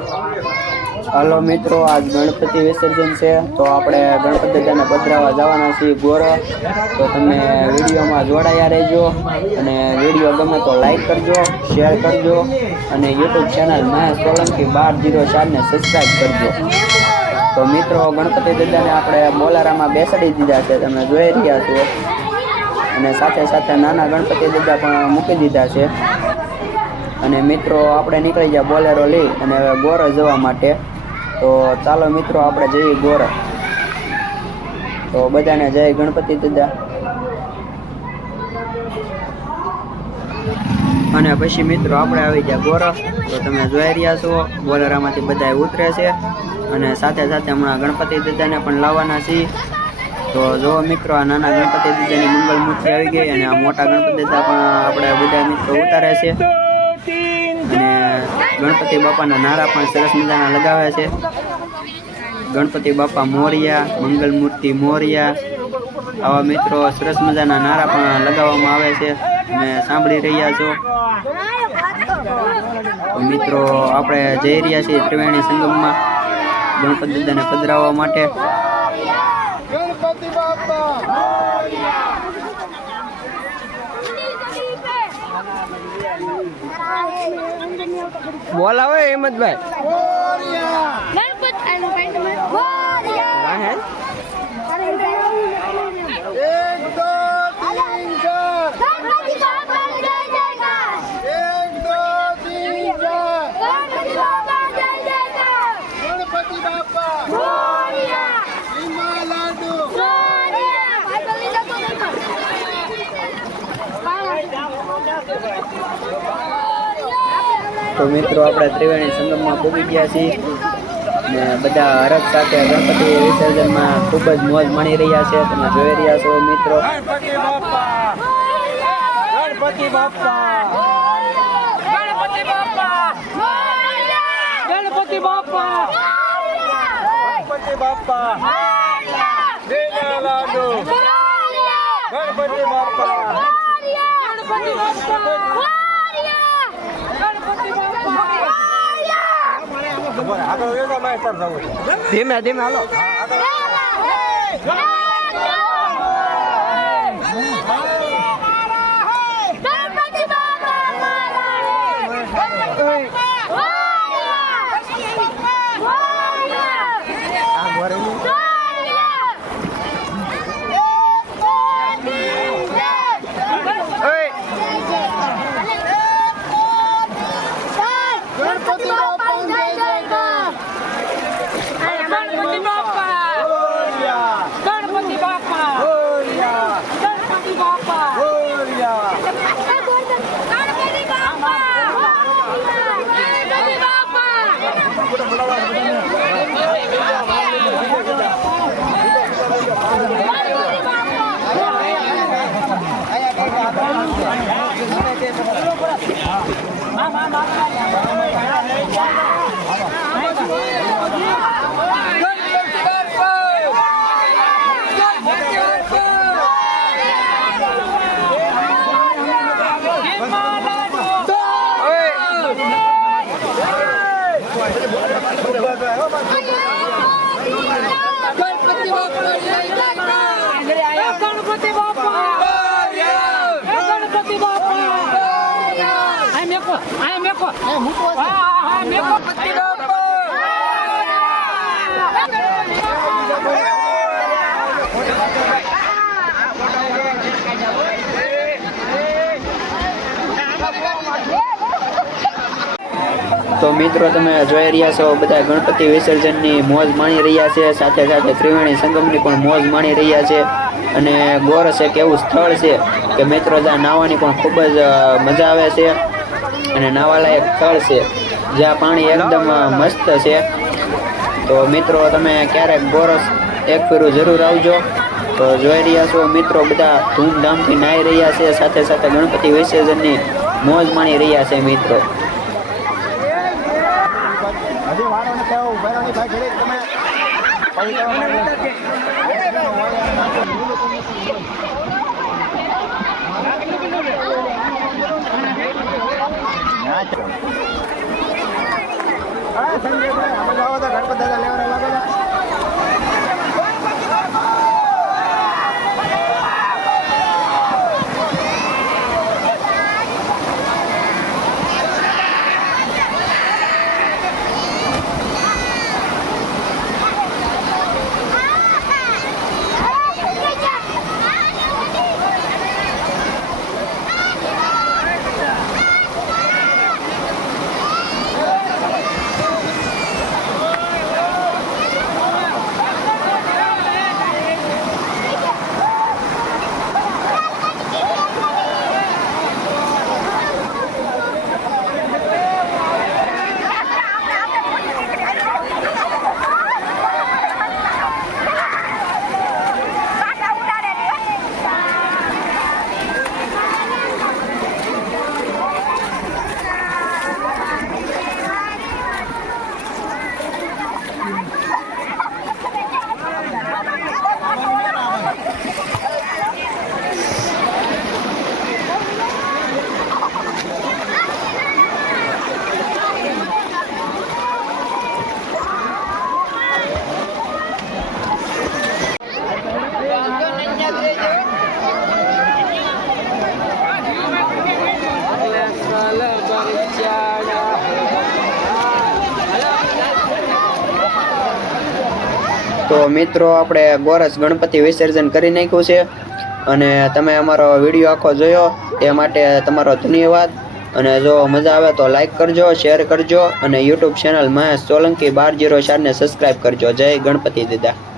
Hello मित्रों, आज गणपति विसर्जन से तो આપણે ગણપતિ દાદાને પધરાવવા જવાના છીએ ગોર। તો તમે વિડીયોમાં જોડાયા રહેજો અને વિડીયો ગમે તો લાઈક કરજો, શેર કરજો અને YouTube ચેનલ મહેશ સોલંકી 1204 ને સબસ્ક્રાઇબ કરજો। તો મિત્રો, ગણપતિ દાદાને આપણે બોલારામાં બેસાડી દીધા છે, તમે જોઈ રહ્યા છો, અને સાથે સાથે નાના ગણપતિ દાદા પણ મૂકી દીધા છે। અને મિત્રો, આપણે નીકળી ગયા બોલેરો લઈ અને હવે ગોર જવા માટે। તો ચાલો મિત્રો, આપણે જઈએ ગોર। તો બધાને જય ગણપતિ દાદા। અને પછી મિત્રો આપણે આવી ગયા ગોર। તો તમે જોઈ રહ્યા છો, બોલેરામાંથી બધા ઉતરે છે અને સાથે સાથે હમણાં ગણપતિ દાદાને પણ લાવવાના છીએ। તો જો મિત્રો, આ નાના ગણપતિ દાદાની મંગલ મૂર્તિ આવી ગઈ અને આ મોટા ગણપતિ દાદા પણ આપણે બધા મિત્રો ઉતારે છે। અને ગણપતિ બાપાના નારા પણ સરસ મજાના લગાવે છે। ગણપતિ બાપા મોરિયા, મંગલ મૂર્તિ મોરિયા, આવા મિત્રો સરસ મજાના નારા પણ લગાવવામાં આવે છે, તમે સાંભળી રહ્યા છો। તો મિત્રો, આપણે જઈ રહ્યા છીએ ત્રિવેણી સંગમમાં ગણપતિ દાદાને પધરાવવા માટે। बोलावे हिम्मत भाई तो मित्रों, આપણે ત્રિવેણી સંગમમાં પહોંચી ગયા છીએ ને બધા હરખ સાથે ગણપતિ વિસર્જનમાં ખૂબ જ મોજ માણી રહ્યા છે, તમે જોઈ રહ્યા છો મિત્રો। ગણપતિ બાપા, ગણપતિ બાપા, ગણપતિ બાપા, ગણપતિ બાપા, ગણપતિ બાપા, દેના લાડુ, ગણપતિ બાપા, ગણપતિ બાપા। ધીમે ધીમે હાલો। તો મિત્રો, તમે જોઈ રહ્યા છો બધા ગણપતિ વિસર્જનની મોજ માણી રહ્યા છે, સાથે સાથે ત્રિવેણી સંગમની પણ મોજ માણી રહ્યા છે। અને ગોરસ એક એવું સ્થળ છે કે મિત્રો, જ્યાં નાહવાની પણ ખૂબ જ મજા આવે છે અને નાહવાલાયક સ્થળ છે, જ્યાં પાણી એકદમ મસ્ત છે। તો મિત્રો, તમે ક્યારેક ગોરસ એક ફેરું જરૂર આવજો। તો જોઈ રહ્યા છો મિત્રો, બધા ધૂમધામથી નાહી રહ્યા છે, સાથે સાથે ગણપતિ વિસર્જનની મોજ માણી રહ્યા છે મિત્રો। તો મિત્રો આપણે ગોરસ ગણપતિ વિસર્જન કરી નાખ્યું છે અને તમે અમારો વિડીયો આખો જોયો એ માટે તમારો ધન્યવાદ અને જો મજા આવે તો લાઈક કરજો શેર કરજો અને યુટ્યુબ ચેનલ મહેશ સોલંકી 1204 ને સબસ્ક્રાઇબ કરજો જય ગણપતિ દાદા।